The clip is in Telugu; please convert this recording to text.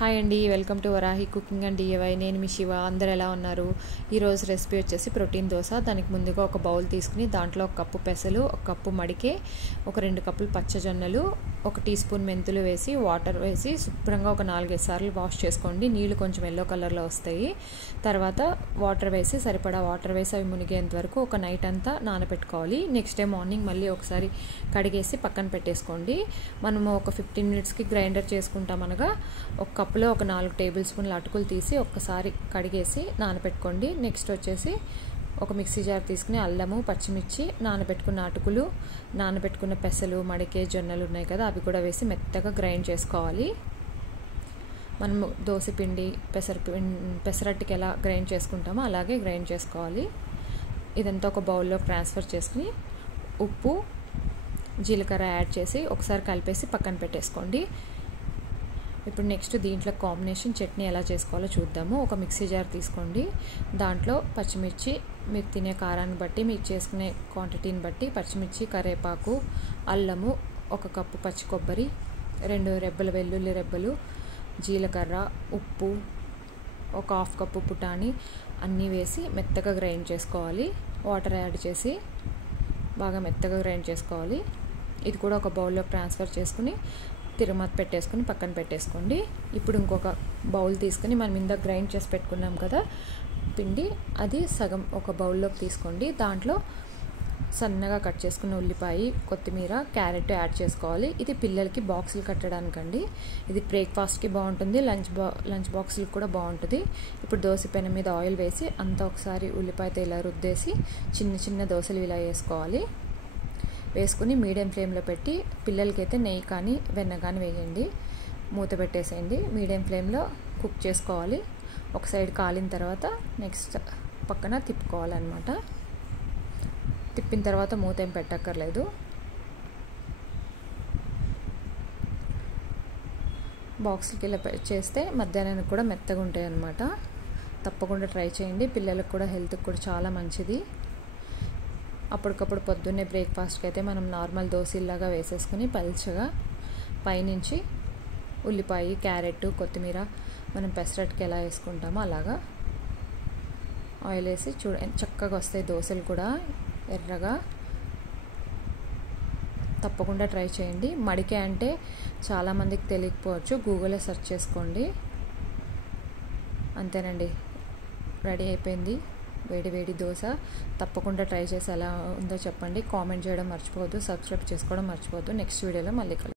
హాయ్ అండి, welcome to Varahi cooking and DIY. నేను మీ శివ. అందరు ఎలా ఉన్నారు? ఈరోజు రెసిపీ వచ్చేసి ప్రోటీన్ దోశ. దానికి ముందుగా ఒక బౌల్ తీసుకుని దాంట్లో ఒక కప్పు పెసలు, ఒక కప్పు మడికే, ఒక 2 కప్పులు పచ్చజొన్నలు, 1 టీ స్పూన్ మెంతులు వేసి వాటర్ వేసి శుభ్రంగా ఒక 4-5 సార్లు వాష్ చేసుకోండి. నీళ్ళు కొంచెం ఎల్లో కలర్లో వస్తాయి. తర్వాత వాటర్ వేసి సరిపడా వాటర్ వేసి అవి మునిగేంత వరకు ఒక నైట్ అంతా నానబెట్టుకోవాలి. నెక్స్ట్ డే మార్నింగ్ మళ్ళీ ఒకసారి కడిగేసి పక్కన పెట్టేసుకోండి. మనము ఒక 15 మినిట్స్కి గ్రైండర్ చేసుకుంటాం అనగా ఒక కప్పులో ఒక 4 టేబుల్ స్పూన్ల అటుకులు తీసి ఒక్కసారి కడిగేసి నానబెట్టుకోండి. నెక్స్ట్ వచ్చేసి ఒక మిక్సీ జార్ తీసుకుని అల్లము, పచ్చిమిర్చి, నానబెట్టుకున్న అటుకులు, నానబెట్టుకున్న పెసలు, మడికే, జొన్నలు ఉన్నాయి కదా, అవి కూడా వేసి మెత్తగా గ్రైండ్ చేసుకోవాలి. మనము దోసపిండి, పెసరట్టుకి ఎలా గ్రైండ్ చేసుకుంటామో అలాగే గ్రైండ్ చేసుకోవాలి. ఇదంతా ఒక బౌల్లో ట్రాన్స్ఫర్ చేసుకుని ఉప్పు, జీలకర్ర యాడ్ చేసి ఒకసారి కలిపేసి పక్కన పెట్టేసుకోండి. ఇప్పుడు నెక్స్ట్ దీంట్లో కాంబినేషన్ చట్నీ ఎలా చేసుకోవాలో చూద్దాము. ఒక మిక్సీ జార్ తీసుకోండి. దాంట్లో పచ్చిమిర్చి, మీరు తినే కారాన్ని బట్టి, మీరు చేసుకునే క్వాంటిటీని బట్టి పచ్చిమిర్చి, కరివేపాకు, అల్లము, 1 కప్పు పచ్చి కొబ్బరి, 2 రెబ్బల వెల్లుల్లి రెబ్బలు, జీలకర్ర, ఉప్పు, ఒక 1/2 కప్పు పుటాణి అన్నీ వేసి మెత్తగా గ్రైండ్ చేసుకోవాలి. వాటర్ యాడ్ చేసి బాగా మెత్తగా గ్రైండ్ చేసుకోవాలి. ఇది కూడా ఒక బౌల్లో ట్రాన్స్ఫర్ చేసుకుని తిరుమత పెట్టేసుకుని పక్కన పెట్టేసుకోండి. ఇప్పుడు ఇంకొక బౌల్ తీసుకుని మనం ఇందాక గ్రైండ్ చేసి పెట్టుకున్నాం కదా పిండి, అది సగం ఒక బౌల్లోకి తీసుకోండి. దాంట్లో సన్నగా కట్ చేసుకున్న ఉల్లిపాయ, కొత్తిమీర, క్యారెట్ యాడ్ చేసుకోవాలి. ఇది పిల్లలకి బాక్సులు కట్టడానికండి. ఇది బ్రేక్ఫాస్ట్కి బాగుంటుంది, లంచ్ బాక్సులకు కూడా బాగుంటుంది. ఇప్పుడు దోశ పెనం మీద ఆయిల్ వేసి అంతా ఒకసారి ఉల్లిపాయతో ఇలా రుద్దేసి చిన్న చిన్న దోశలు ఇలా వేసుకోవాలి. వేసుకుని మీడియం ఫ్లేమ్లో పెట్టి పిల్లలకైతే నెయ్యి కానీ వెన్న కానీ వేయండి. మూత పెట్టేసేయండి. మీడియం ఫ్లేమ్లో కుక్ చేసుకోవాలి. ఒక సైడ్ కాలిన తర్వాత నెక్స్ట్ పక్కన తిప్పుకోవాలన్నమాట. తిప్పిన తర్వాత మూత ఏం పెట్టక్కర్లేదు. బాక్స్కి ఇలా చేస్తే మధ్యాహ్నానికి కూడా మెత్తగా ఉంటాయి అన్నమాట. తప్పకుండా ట్రై చేయండి. పిల్లలకు కూడా హెల్త్కి కూడా చాలా మంచిది. అప్పటికప్పుడు పొద్దున్నే బ్రేక్ఫాస్ట్కి అయితే మనం నార్మల్ దోశలాగా వేసేసుకుని పల్చగా పైనుంచి ఉల్లిపాయ, క్యారెట్, కొత్తిమీర మనం పెసరట్టుకి ఎలా వేసుకుంటామో అలాగా ఆయిల్ వేసి చక్కగా వస్తాయి దోశలు కూడా ఎర్రగా. తప్పకుండా ట్రై చేయండి. మడికే అంటే చాలామందికి తెలియకపోవచ్చు, గూగుల్లో సెర్చ్ చేసుకోండి. అంతేనండి, రెడీ అయిపోయింది వేడి వేడి దోశ. తప్పకుండా ట్రై చేసి ఎలా ఉందో చెప్పండి. కామెంట్ చేయడం మర్చిపోవద్దు, సబ్స్క్రైబ్ చేసుకోవడం మర్చిపోవద్దు. నెక్స్ట్ వీడియోలో మళ్ళీ కలుద్దాం.